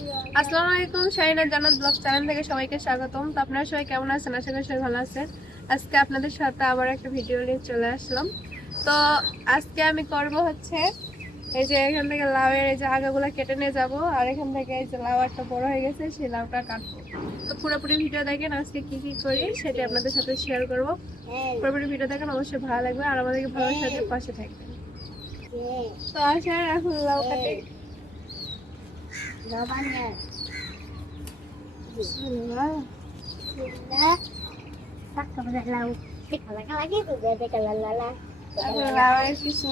আসসালামু আলাইকুম, শাহিনা জান্নাত ব্লগ চ্যানেল থেকে সবাইকে স্বাগতম। তো আপনারা সবাই কেমন আছেন? আশা করি সবাই ভালো আছেন। আজকে আপনাদের সাথে আবার একটা ভিডিও নিয়ে চলে আসলাম। তো আজকে আমি করব হচ্ছে এই যে এখান থেকে লাউয়ের এই যে আগাগুলো কেটে নিয়ে যাব, আর এখান থেকে এই যে লাউ একটা বড় হয়ে গেছে সেই লাউটা কাটবো। তো পুরোপুরি ভিডিও দেখেন, আজকে কি কি করি সেটা আপনাদের সাথে শেয়ার করব। পুরোপুরি ভিডিও দেখেন, অবশ্যই ভালো লাগবে আর আমাদেরকে ভালো সাথে পাশে থাকবেন। তো আসেন এখন লাউ কাটে। লাউয়ের কিছু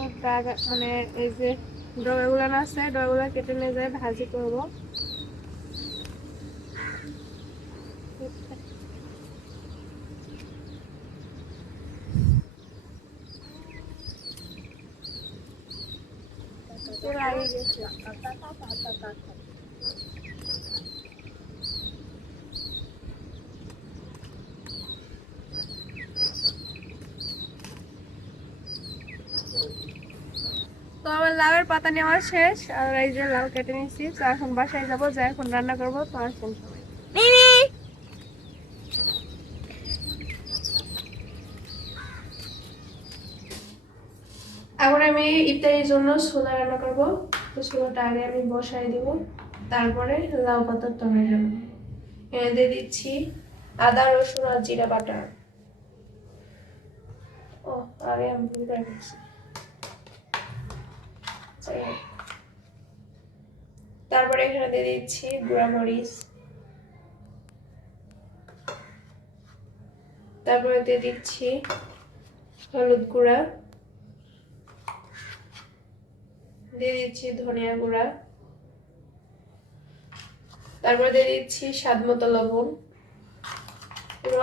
মানে এই যে ডগাগুলো আছে, ডগাগুলো কেটে নিয়ে যায় ভাজি করব। তো আমার লাউয়ের পাতা নেওয়া শেষ, আর এই যে লাউ কেটে নিয়েছি। তো এখন বাসায় যাবো, যাই এখন রান্না করবো। তো আসেন সবাই। এখন আমি ইফতারির জন্য ছোলা রান্না করবো। তো ছোলাটা আগে আমি বসাই দিব, তারপরে লাউ পাতার তরকারি রান্না করবো। এনে দিয়ে দিচ্ছি আদা রসুন আর জিরা বাটা। ও আগে আমি ভুল করে দিচ্ছি। তারপরে এখানে দিয়ে দিচ্ছি গুঁড়া মরিচ, তারপরে দিয়ে দিচ্ছি হলুদ গুঁড়া, দিয়ে দিচ্ছি ধনিয়া গুঁড়া, তারপরে দিয়ে দিচ্ছি স্বাদ মতো লবণ।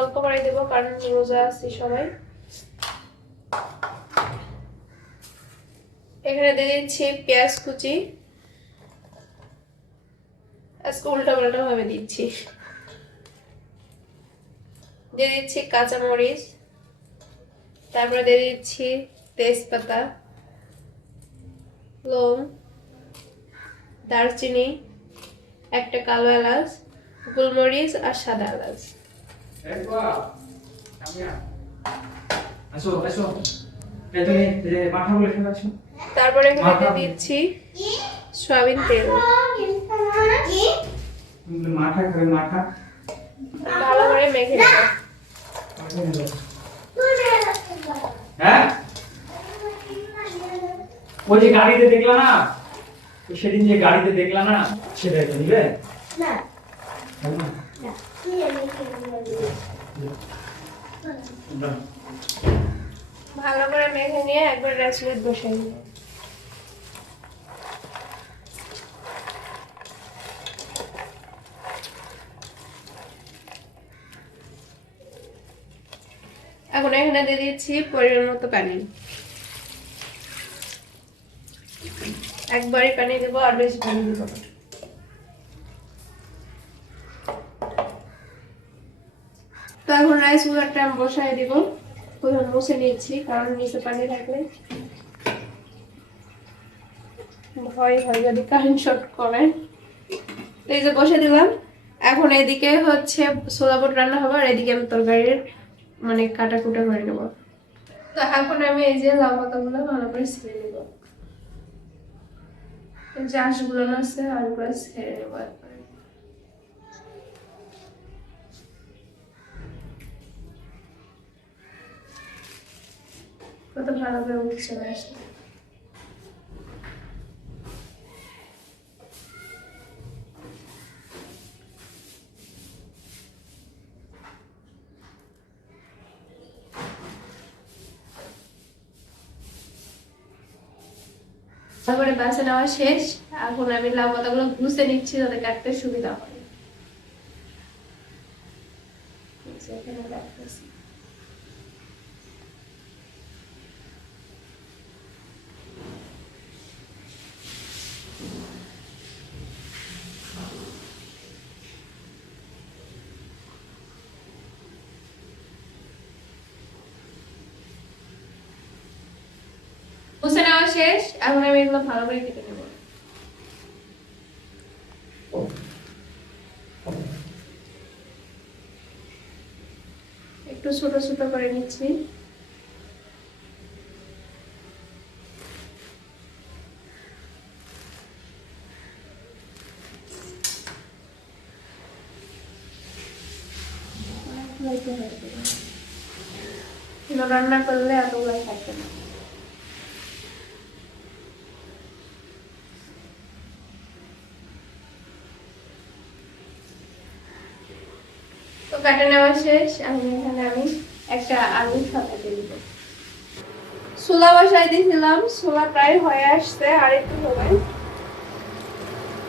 অল্প করে দেবো কারণ রোজা আছি সবাই। এখানে দিয়ে দিচ্ছি পেঁয়াজ কুচি, আজকে উল্টা পাল্টা ভাবে দিচ্ছি। দিয়ে দিচ্ছি কাঁচা মরিচ, তারপরে দিয়ে দিচ্ছি তেজপাতা, লং, দারচিনি, একটা কালো এলাচ, গোলমরিচ আর সাদা এলাচ। তারপরে এখানে দিয়ে দিচ্ছি সয়াবিন তেল। ভালো করে মেখে নেব। হ্যাঁ, ওই যে গাড়িতে দেখলা না, সেদিন যে গাড়িতে দেখলা না, সেটাই তো নিবে না। ভালো করে মেখে নিয়ে একবার রেস্টে বসিয়ে নিব। এখন এখানে দিয়ে দিচ্ছি পরিমাণ মতো পানি। একবারই পানি দেবো, আর বেশি পানি দেবো না। তো এখন রাইস কুকারটা আমি বসাই দিব। প্রথমে মুছে নিচ্ছি কারণ নিচে পানি থাকলে ভয় হয় যদি কারেন্ট শর্ট করে। তো এই যে বসে দিলাম। এখন এদিকে হচ্ছে ছোলা বুট রান্না হবে, আর এদিকে আমি তরকারির মানে কাটা কুটা করে নেব। তো এখন আমি এই যে লাউ পাতাগুলো ভালো করে ছেড়ে নেব। এই যে আঁশগুলো আছে আলুগুলো ছেড়ে নেব একবারে। কত ভালো করে উঠছে আসলে। তারপরে বাসে নেওয়া শেষ। এখন আমি লাউ পাতাগুলো ঘুষে নিচ্ছি যাতে কাটতে সুবিধা হয়। এখানে রাখতেছি। ঘুষে নেওয়া শেষ। এখন আমি এগুলো ভালো করে কেটে নেব। একটু ছোট ছোট করে নিচ্ছি। রান্না করলে এতগুলাই থাকবে না। তো কাটে নেওয়া শেষ। এখানে আমি একটা আলু সাথে দিব। ছোলা বসাই দিয়েছিলাম, ছোলা প্রায় হয়ে আসছে, আর একটু হবে।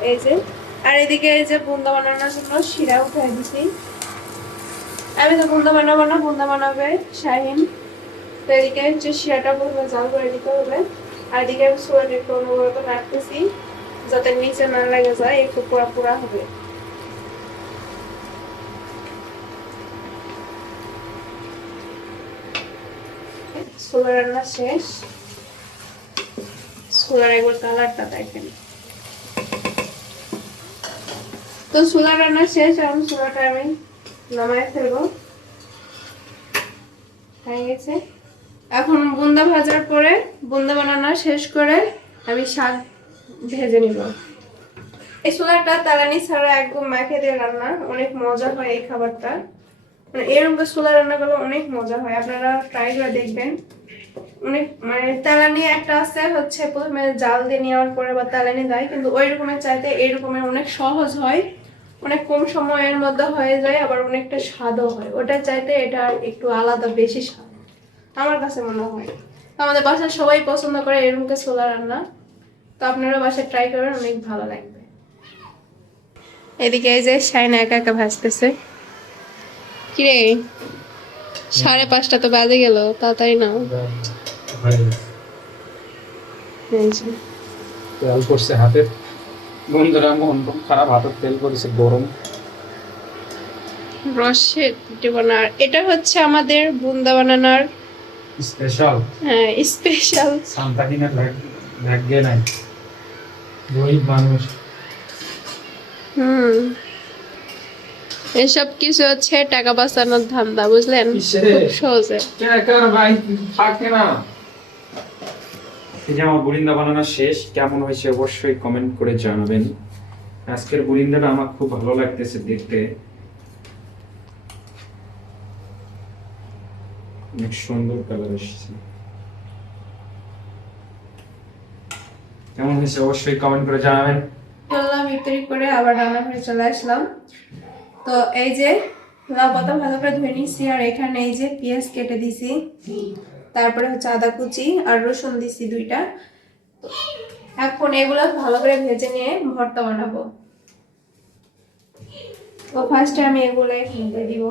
এই যে, আর এদিকে এই যে বুন্দা বানানোর জন্য শিরা উঠাই দিছি। আমি তো বুন্দা বানাবো না, বুন্দা বানাবে শাহিন। তো এদিকে হচ্ছে শিরাটা প্রথমে জাল করে দিতে হবে, আর এদিকে আমি ছোলাটা একটু অনবরত নাড়তেছি যাতে নিচে না লেগে যায়, একটু পোড়া পোড়া হবে। ছোলা রান্না শেষ। ছোলার একবার কালারটা দেখেন। তো ছোলা রান্না শেষ, এখন ছোলাটা আমি নামায় ফেলবো। হয়ে গেছে। এখন বুন্দা ভাজার পরে, বুন্দা বানানো শেষ করে আমি শাক ভেজে নিব। এই ছোলাটা তালানি ছাড়া একদম মাখে দিয়ে রান্না, অনেক মজা হয় এই খাবারটা। মানে এরকম ছোলা রান্না করলে অনেক মজা হয়, আপনারা ট্রাই করে দেখবেন। অনেক মানে তালানি একটা আছে হচ্ছে প্রথমে জাল দিয়ে নেওয়ার পরে বা তালানি দেয়, কিন্তু ওই রকমের চাইতে এই রকমের অনেক সহজ হয়, অনেক কম সময়ের মধ্যে হয়ে যায়, আবার অনেকটা স্বাদও হয়। ওটা চাইতে এটা একটু আলাদা, বেশি স্বাদ আমার কাছে মনে হয়। আমাদের বাসায় সবাই পছন্দ করে এরকম ছোলা রান্না। তো আপনারা বাসায় ট্রাই করবেন, অনেক ভালো লাগবে। এদিকে এই যে শাইনা একা একা ভাজতেছে। কিরে, 5:30 তো বাজে গেল, তাড়াতাড়ি নাও। তেল পড়ছে হাতে, বন্ধুরা মন খারাপ, হাতের তেল পড়েছে গরম। রসে দিব না। এটা হচ্ছে আমাদের বুন্দা বানানোর স্পেশাল। হ্যাঁ, স্পেশাল। সান্তাকিনের ভাগ্যে নাই, গরিব মানুষ। এসব কিছু হচ্ছে টাকা বাঁচানোর ধান্দা, বুঝলেন? খুব সহজে টাকার ভাই থাকে না। এই যে আমার বুরিন্দা বানানো শেষ, কেমন হয়েছে অবশ্যই কমেন্ট করে জানাবেন। আজকের বুরিন্দাটা আমার খুব ভালো লাগতেছে দেখতে, অনেক সুন্দর কালার এসেছে। কেমন হয়েছে অবশ্যই কমেন্ট করে জানাবেন। চললাম ইফতারি করে আবার রান্নাঘরে চলে আসলাম। তো এই যে লাউ পাতা ভালো করে ধুয়ে নিচ্ছি, আর এখানে এই যে পেঁয়াজ কেটে দিছি, তারপরে হচ্ছে আদা কুচি আর রসুন দিছি 2টা। এখন এগুলো ভালো করে ভেজে নিয়ে ভর্তা বানাবো। তো ফার্স্টে আমি এগুলো এখানে দিব।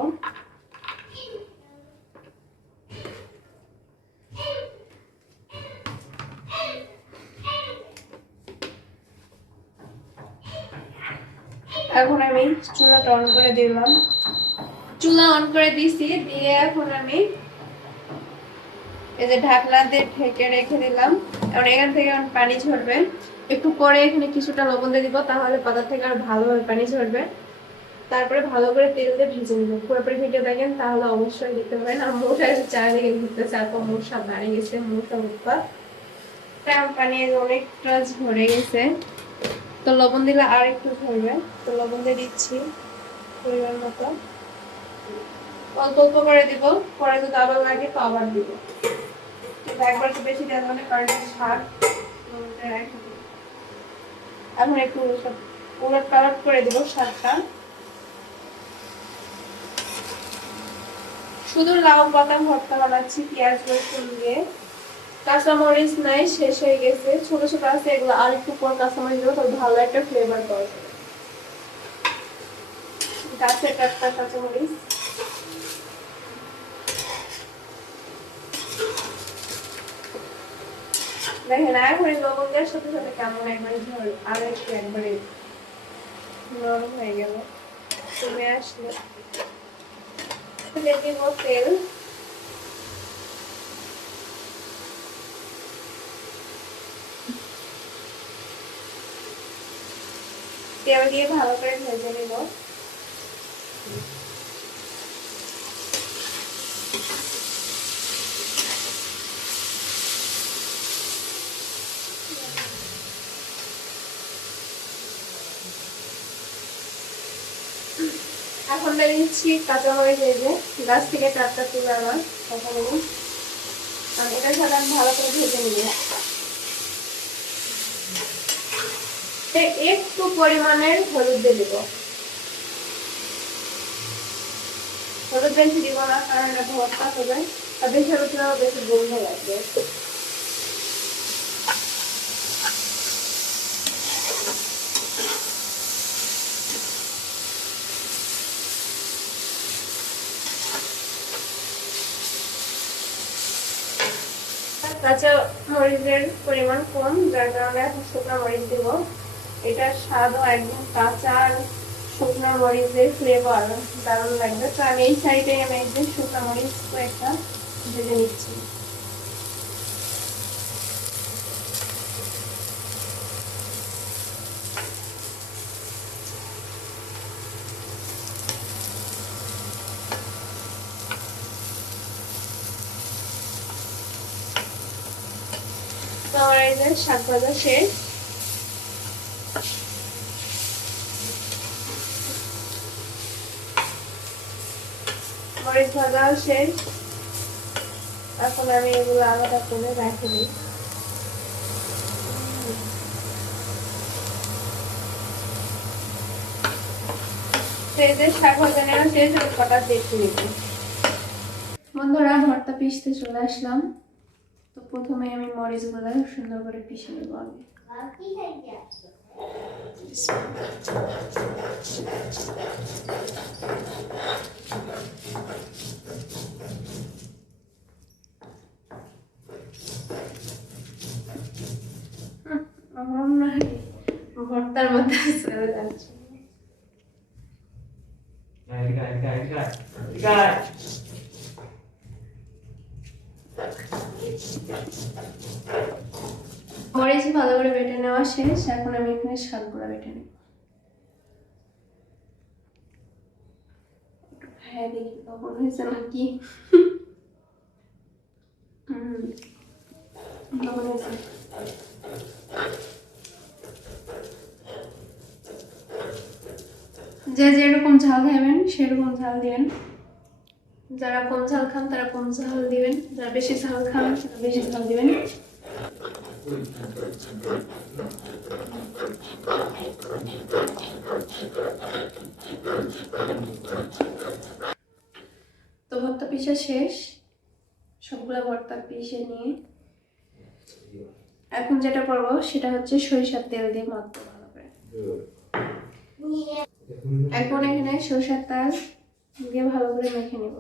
এখন আমি চুলাটা অন করে দিলাম, চুলা অন করে দিছি, দিয়ে এখন আমি এই যে ঢাকনা দিয়ে ঢেকে রেখে দিলাম। এখন এখান থেকে পানি ঝরবে, একটু পরে এখানে কিছুটা লবণ দিয়ে দিব, তাহলে পাতা থেকে আর ভালোভাবে পানি ঝরবে। তারপরে ভালো করে তেল দিয়ে ভেজে নিব। পুরোপুরি ভিডিও দেখেন তাহলে অবশ্যই দেখতে পাবেন। আর মোটা চারিদিকে ঘুরতেছে, আর মশা বাড়ে গেছে, মোটা উৎপাত। পানি অনেকটা ঝরে গেছে, তো লবণ দিলে আর একটু ঝরবে। তো লবণ দিয়ে দিচ্ছি পরিমাণ মতো, অল্প অল্প করে দিব, পরে যদি আবার লাগে তো আবার দিব। একবার তো বেশি দেওয়া মানে কারণ শাক এখন একটু উলট পালট করে দিব শাকটা। শুধু লাউ পাতা ভর্তা বানাচ্ছি পেঁয়াজ রসুন দিয়ে, কাঁচামরিচ নাই, শেষ হয়ে গেছে। ছোট ছোট আছে, এগুলো আর একটু পর কাঁচামরিচ দেবো, তো ভালো একটা ফ্লেভার পাওয়া যাবে। গাছের টাটকা কাঁচামরিচ। দেখেন এখন লবণ দেওয়ার সাথে সাথে কেমন একবারে ঝোল, আর একটু একবারে নরম হয়ে গেল, কমে আসলো। দিব তেল, তেল দিয়ে ভালো করে ভেজে নেব। এখন দিচ্ছি কাঁচামরিচ, এই যে গাছ থেকে টাটকা তুলে আমার কাঁচামরিচ। আর এটার সাথে আমি ভালো করে ভেজে নিব। একটু পরিমাণের হলুদ দিয়ে দিব। হলুদ বেশি দিব না, কারণ এটা ভর্তা হবে, আর বেশি হলুদ দিলেও বেশি গন্ধ লাগবে। কাঁচা মরিচের পরিমাণ কম, যার কারণে এখন শুকনো মরিচ দিব। এটার স্বাদও একদম কাঁচা আর শুকনো মরিচের ফ্লেভার দারুণ লাগবে। তো আমি এই সাইডে আমি একদম শুকনো মরিচ কয়েকটা ভেজে নিচ্ছি। তো আমার এই যে শাক ভাজা শেষ। মরিচ ভাজা শেষ। এখন আমি এগুলো আলাদা করে রেখে দিই। এই যে শাক ভাজা নেওয়া শেষ, আমি কটা দেখে নিব। বন্ধুরা, ভর্তা পিষতে চলে আসলাম। তো প্রথমে আমি মরিচগুলো সুন্দর করে পিষে নেব আগে। আমার মনে হয় ভর্তার মধ্যে চলে যাচ্ছে। মরিচ ভালো করে বেটে নেওয়া শেষ। এখন আমি এখানে শাকগুলো বেটে নেব। হ্যাঁ, দেখি কখন হয়েছে নাকি। যে যেরকম ঝাল খাবেন সেরকম ঝাল দিবেন। যারা কম ঝাল খান তারা কম ঝাল দিবেন, যারা বেশি ঝাল খান তারা বেশি ঝাল দিবেন। তো ভর্তা পিষা শেষ। সবগুলো ভর্তা পিষে নিয়ে এখন যেটা করবো সেটা হচ্ছে সরিষার তেল দিয়ে মাখবো ভালো করে। এখন এখানে সরিষার তেল দিয়ে ভালো করে মেখে নেব।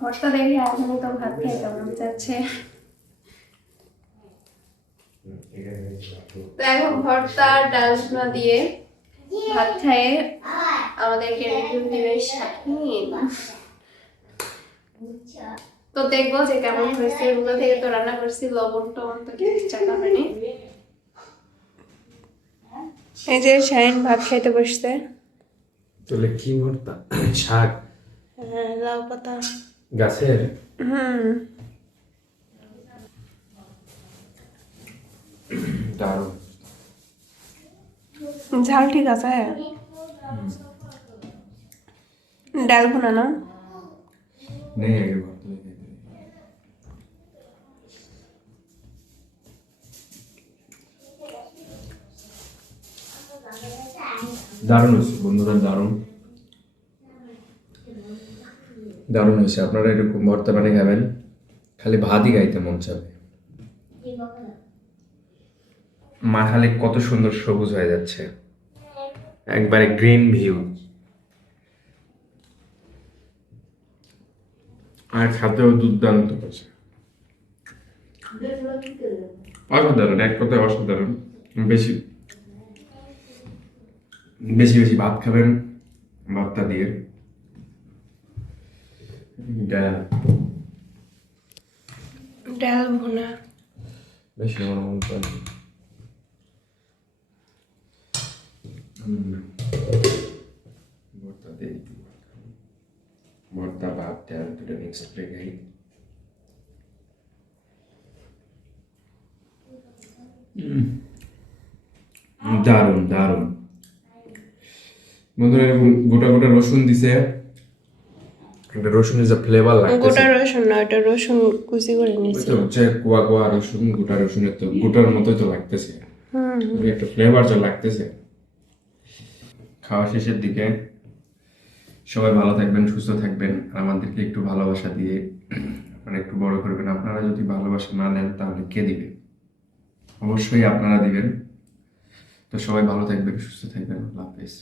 ভর্তা দেখে এখনই তো ভাত খেতে মন চাচ্ছে। তো এখন ভর্তা ডালনা দিয়ে ভাত খাইয়ে আমাদেরকে রিভিউ দিবে শাহিন। তো দেখবো যে কেমন হয়েছে। এগুলো থেকে তো রান্না করছি, লবণ টবণ তো কিছু চাকা হয়নি। এই যে শাহিন ভাত খাইতে বসছে। তাহলে কি ভর্তা? শাক? হ্যাঁ, লাউ পাতা গাছের। দারুণ ঝাল ঠিক আছে। ডাল ভুনা না? নেই আগে ভর্তা দেখে। দারুণ হয়েছে বন্ধুরা, দারুণ দারুণ হয়েছে। আপনারা এরকম ভর্তা বানিয়ে খাবেন, খালি ভাতই খাইতে মন চাবে। মাথালে কত সুন্দর সবুজ হয়ে যাচ্ছে, একবারে গ্রিন ভিউ। আর খাতেও দুর্দান্ত হয়েছে, অসাধারণ, এক কথায় অসাধারণ। বেশি বেশি বেশি ভাত খাবেন ভর্তা দিয়ে। ডাল ভুনা বেশি আমার মন চায় না। ভর্তা দিয়ে ভর্তা ভাত ডাল দুটো মিক্স করে খাই। দারুণ দারুণ বন্ধুরা, এরকম গোটা গোটা রসুন দিছে, একটা রসুনের যে ফ্লেভার লাগতেছে। গোটা রসুন না, ওটা রসুন কুচি করে ওই নিয়েছি। তো হচ্ছে কুয়া কুয়া রসুন, গোটা রসুনের তো গোটার মতোই তো লাগতেছে, ওই একটা ফ্লেভার যা লাগতেছে। খাওয়া শেষের দিকে সবাই ভালো থাকবেন, সুস্থ থাকবেন, আর আমাদেরকে একটু ভালোবাসা দিয়ে মানে একটু বড় করবেন। আপনারা যদি ভালোবাসা না দেন তাহলে কে দিবে? অবশ্যই আপনারা দিবেন। তো সবাই ভালো থাকবেন, সুস্থ থাকবেন। আল্লাহ হাফেজ।